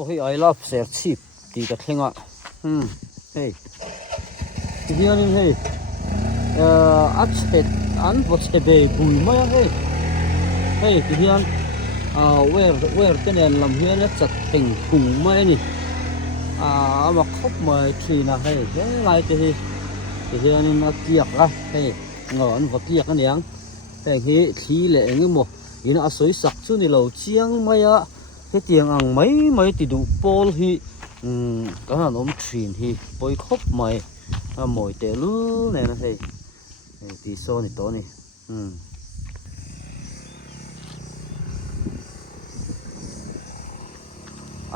Ôi I love share cheap thì cái thing ạ. Hey. Thì anh hey. Achet an vot ebe bùi mai hey. Hey thì anh where cái này làm hiền nhất chặt tình cùng mai nè. Mà khóc mai thì là hey lại thì anh nó tiệc á hey ngon vật tiệc cái này hey cái khí lệ như một ý nó sới sặc chứ này lẩu chiang mai á cái tiếng ăn mấy thì đủ bol hi cái là nó truyền hi bôi khóc mày mồi tè lú này nó thấy tí so này to này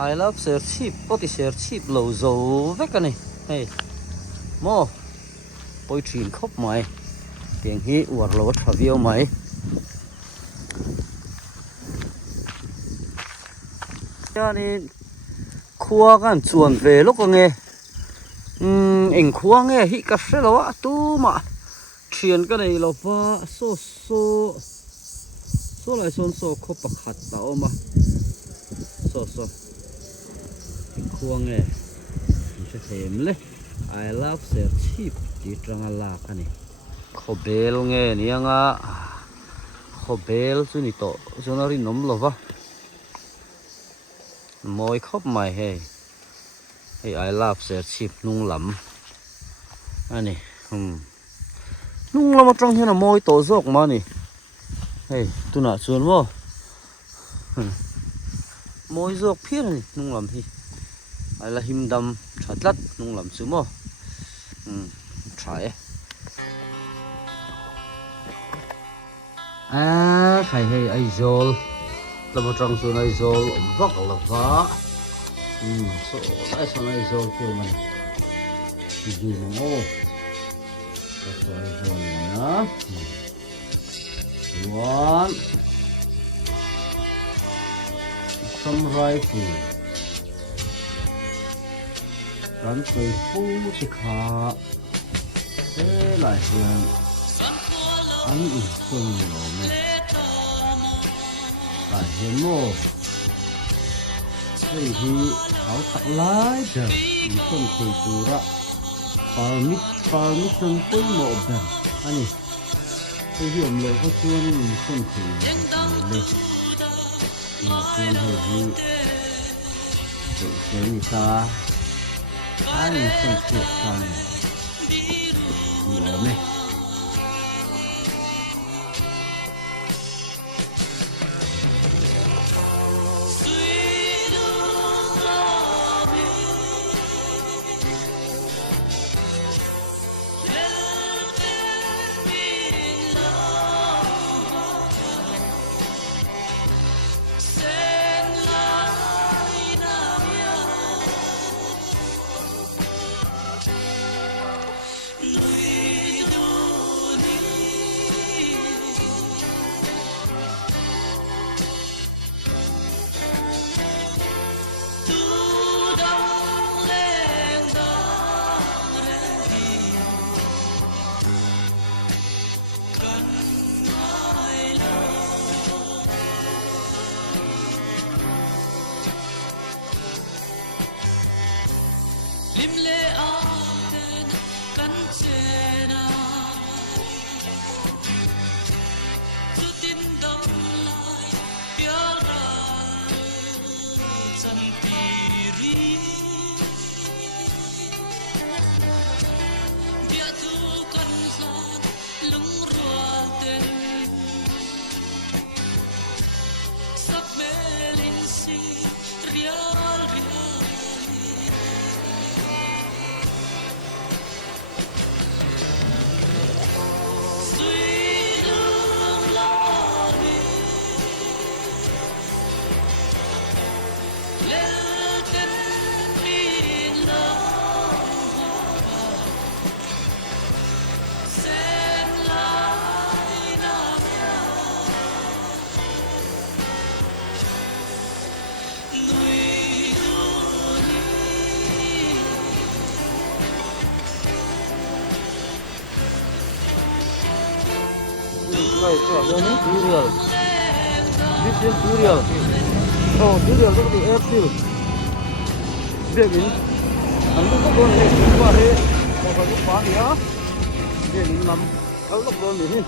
I love share cheap có thì share cheap lẩu dầu vét cái này hey mo bôi truyền khóc mày tiếng hi uổng lẩu thà viêu mày cho nên khua gan chuồn về lúc có nghe ảnh khua nghe hít cà phê đó tu mà truyền cái này là va số lại số không bạc hạt tao mà số ảnh khua nghe sẽ thèm lấy I love share cheap đi trang là cái này khô bèl nghe nè ngà khô bèl chứ nị to cho nó đi nấm lo va mồi khóc mày hey I love share cheap nung lắm anh này nung lắm trong thế là mồi tổ dốc mà nè hey tu nã chuồn vô mồi dốc phía này nung lắm thì ai là him đâm chặt lát nung lắm chứ mà trái phải hey ai zol là một trong số này rồi vắt là vá số ai số này rồi kêu mình gì nó số này rồi nhá one some rifle gắn tới phu thì khá thế lại hiện ăn ít phần rồi này tại hiện mô đây thì áo tặng lái chờ ý phân thầy tù ra permission tới mộ bèn anh ấy tôi hiểu lỗi có chua nên ý phân thầy lên mà khuyên hồi gì tự chế như ta anh ấy phân thầy sang hiểu này Này, cái này durian. This is durian. Oh, durian look at the air too. việc gì anh cũng có con này cũng qua đây có phải cũng quá gì á việc gì lắm đâu lúc luôn gì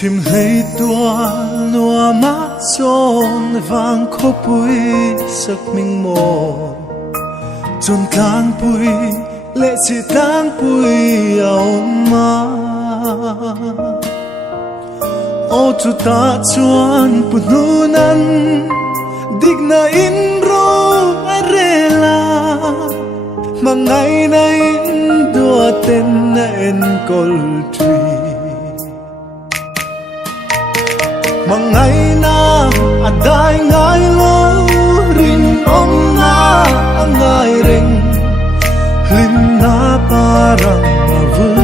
chim lấy tua nua mắt tròn vàng khô bụi sắc mình mồ tròn tan bụi lệ chỉ tan bụi áo ma ô chu ta chuan bụi nunan digna in ro arela mà ngày nay đua tên en col tree mà ngày na adai ngai lo rin om na ngai ring lim na parang avun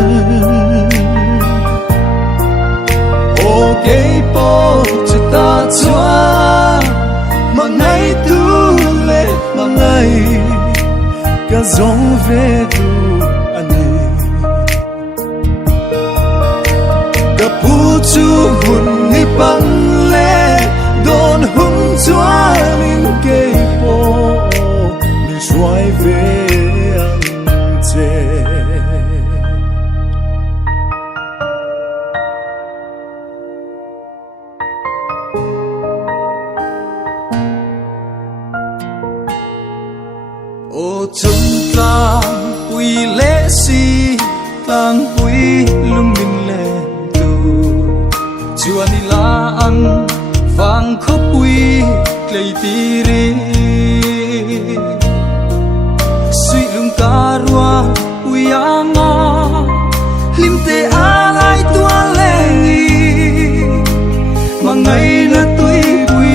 o kei po chuta chua mà ngày tu le mà ngày cả dòng về tu ani cả pu chu hun ni bang le don hun chua ling kei po ni xoay về ang che ô chung tang pui lệ si tang pui lung min le tu chua ni la ang vang khop pui klei ti ri sui lung ka rua pui anga lim te alai tua le ngi ma ngai na tui pui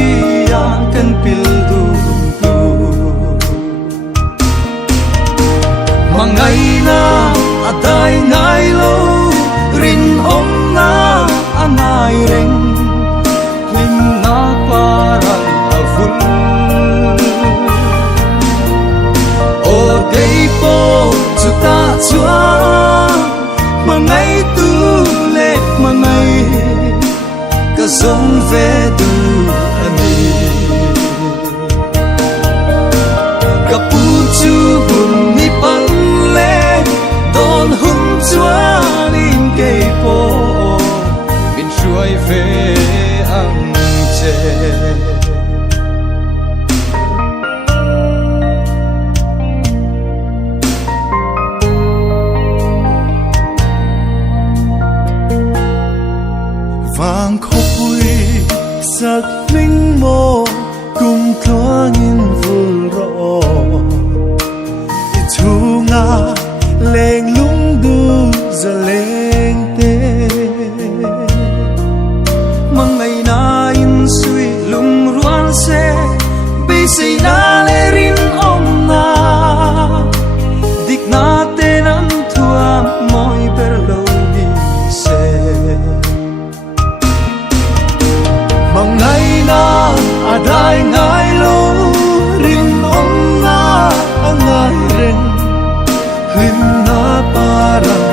yang kan pil du mà ngày na adai ngai lo rin về tu ani kapu chu hun mi pan le don hun chuan in ke po bin shuai về ang che vang khóc bụi sắc minh mô cùng thoáng in vui rõ thì chu nga lên lung du giờ lên tê mang ngày na in suy lung ruan se bây say na lê rin om na dik na tên ăn thua môi per lâu đi se mang ngày na adai ngai lo rin om na angai ren him na para